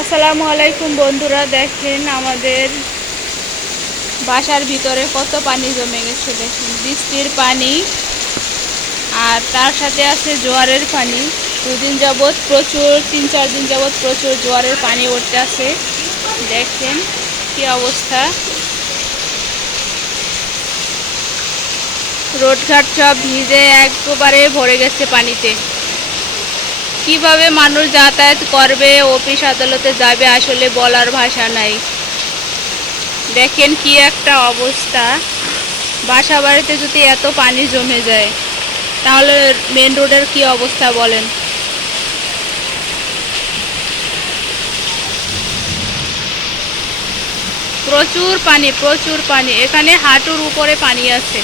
আসসালামু আলাইকুম বন্ধুরা, দেখেন আমাদের বাসার ভিতরে কত পানি জমে গেছে। দেখেন বৃষ্টির পানি আর তার সাথে আছে জোয়ারের পানি। দুদিন যাবৎ প্রচুর, 3-4 দিন যাবৎ প্রচুর জোয়ারের পানি উঠতে আছে। দেখেন কি অবস্থা, রোডঘাট সব ভিজে একবারে ভরে গেছে পানিতে। কিভাবে মানুষ যাতায়াত করবে, অফিস আদালতে যাবে, আসলে বলার ভাষা নাই। দেখেন কি একটা অবস্থা, বাসা বাড়িতে যদি এত পানি জমে যায় তাহলে মেন রোডের কি অবস্থা বলেন। প্রচুর পানি, প্রচুর পানি, এখানে হাঁটুর উপরে পানি আছে।